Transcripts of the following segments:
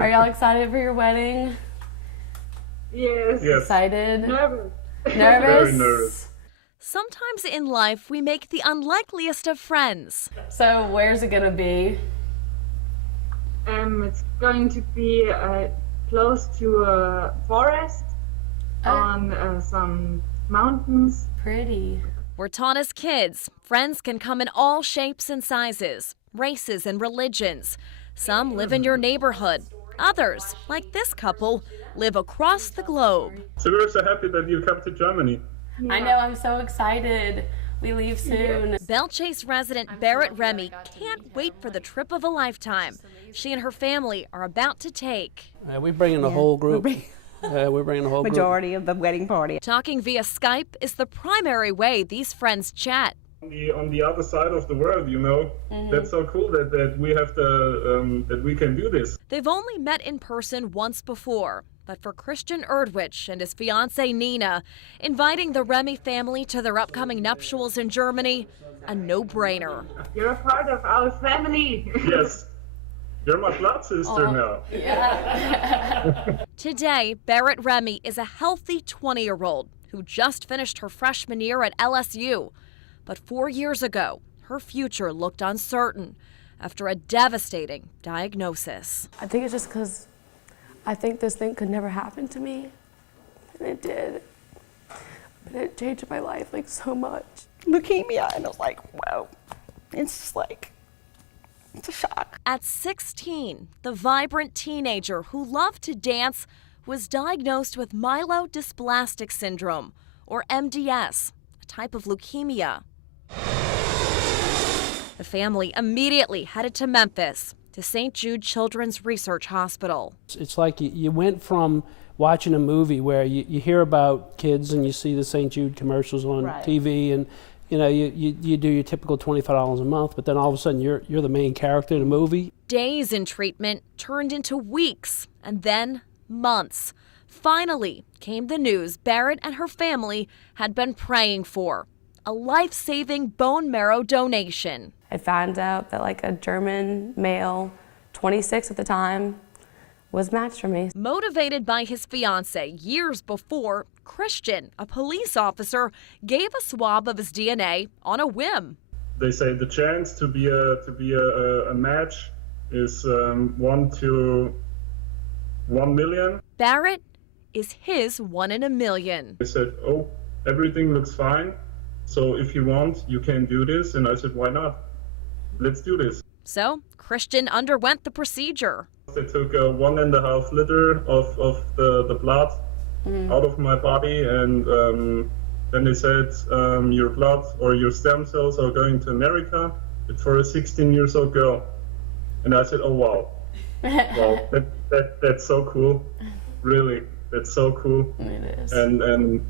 Are y'all excited for your wedding? Yes. Excited? Nervous. Nervous? Very nervous. Sometimes in life, we make the unlikeliest of friends. So where's it gonna be? It's going to be close to a forest on some mountains. Pretty. We're taught as kids, friends can come in all shapes and sizes, races and religions. Some live in your neighborhood. Others, like this couple, live across the globe. So we're so happy that you come to Germany. I know, I'm so excited. We leave soon. Bellchase resident Barrett Remy can't wait for the trip of a lifetime she and her family are about to take. We're bringing the whole group. We're bringing the whole Majority of the wedding party. Talking via Skype is the primary way these friends chat. On the other side of the world, you know, that's so cool that we have that we can do this. They've only met in person once before, but for Christian Erdwich and his fiancée Nina, inviting the Remy family to their upcoming nuptials in Germany, a no-brainer. You're a part of our family. Yes, you're my blood sister now. Today, Barrett Remy is a healthy 20-year-old who just finished her freshman year at LSU. But 4 years ago, her future looked uncertain after a devastating diagnosis. I think it's just because I think this thing could never happen to me. And it did. And it changed my life like so much. Leukemia, and I was like, whoa. It's just like, it's a shock. At 16, the vibrant teenager who loved to dance was diagnosed with myelodysplastic syndrome, or MDS, a type of leukemia. The family immediately headed to Memphis, to St. Jude Children's Research Hospital. It's like you went from watching a movie where you hear about kids and you see the St. Jude commercials on TV, and you know you do your typical $25 a month, but then all of a sudden you're the main character in a movie. Days in treatment turned into weeks and then months. Finally came the news Barrett and her family had been praying for: a life-saving bone marrow donation. I found out that like a German male, 26 at the time, was matched for me. Motivated by his fiancée years before, Christian, a police officer, gave a swab of his DNA on a whim. They say the chance to be a match is 1 to 1 million. Barrett is his 1 in a million. They said, oh, everything looks fine, so if you want, you can do this. And I said, why not? Let's do this. So Christian underwent the procedure. They took 1.5 liter of the blood out of my body, and then they said, your blood or your stem cells are going to America. It's for a 16-year-old girl. And I said, oh, wow. Wow, that's so cool. Really, that's so cool. It is. And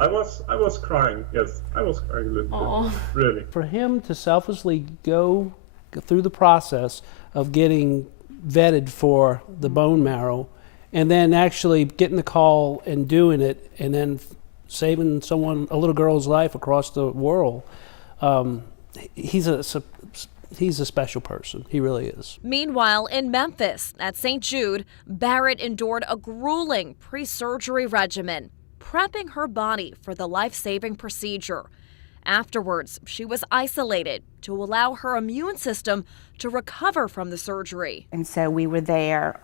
I was crying. Yes, I was crying a little bit. Really. For him to selflessly go through the process of getting vetted for the bone marrow, and then actually getting the call and doing it, and then saving a little girl's life across the world, he's a special person. He really is. Meanwhile, in Memphis at St. Jude, Barrett endured a grueling pre-surgery regimen, prepping her body for the life-saving procedure. Afterwards, she was isolated to allow her immune system to recover from the surgery. And so we were there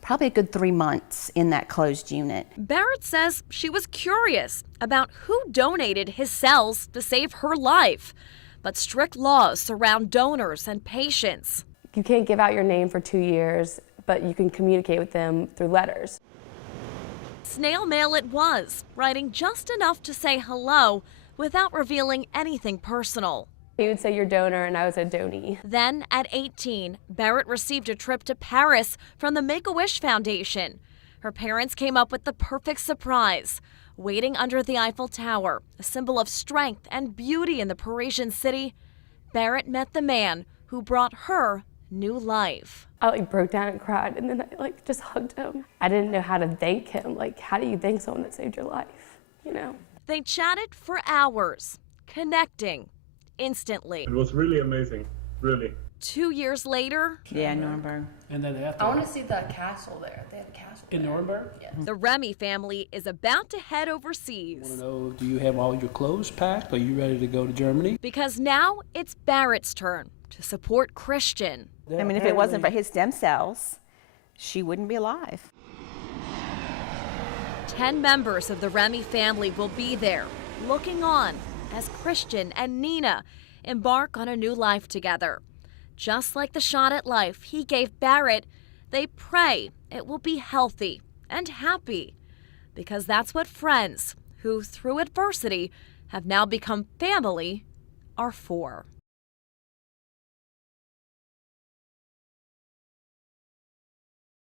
probably a good 3 months in that closed unit. Barrett says she was curious about who donated his cells to save her life, but strict laws surround donors and patients. You can't give out your name for 2 years, but you can communicate with them through letters. Snail mail it was, writing just enough to say hello without revealing anything personal. He would say your donor, and I was a donee. Then, at 18, Barrett received a trip to Paris from the Make-A-Wish Foundation. Her parents came up with the perfect surprise. Waiting under the Eiffel Tower, a symbol of strength and beauty in the Parisian city, Barrett met the man who brought her new life. I broke down and cried, and then I just hugged him. I didn't know how to thank him. How do you thank someone that saved your life, you know? They chatted for hours, connecting instantly. It was really amazing, really. 2 years later, Yeah, Nuremberg. And then after I want to see the castle there. They have a castle in there. Nuremberg? the Remy family is about to head I want overseas. to know, do you have all your clothes packed? Are you ready to go to Germany? Because now it's Barrett's turn to support Christian. I mean, if it wasn't for his stem cells, she wouldn't be alive. 10 members of the Remy family will be there, looking on as Christian and Nina embark on a new life together. Just like the shot at life he gave Barrett, they pray it will be healthy and happy, because that's what friends who, through adversity, have now become family are for.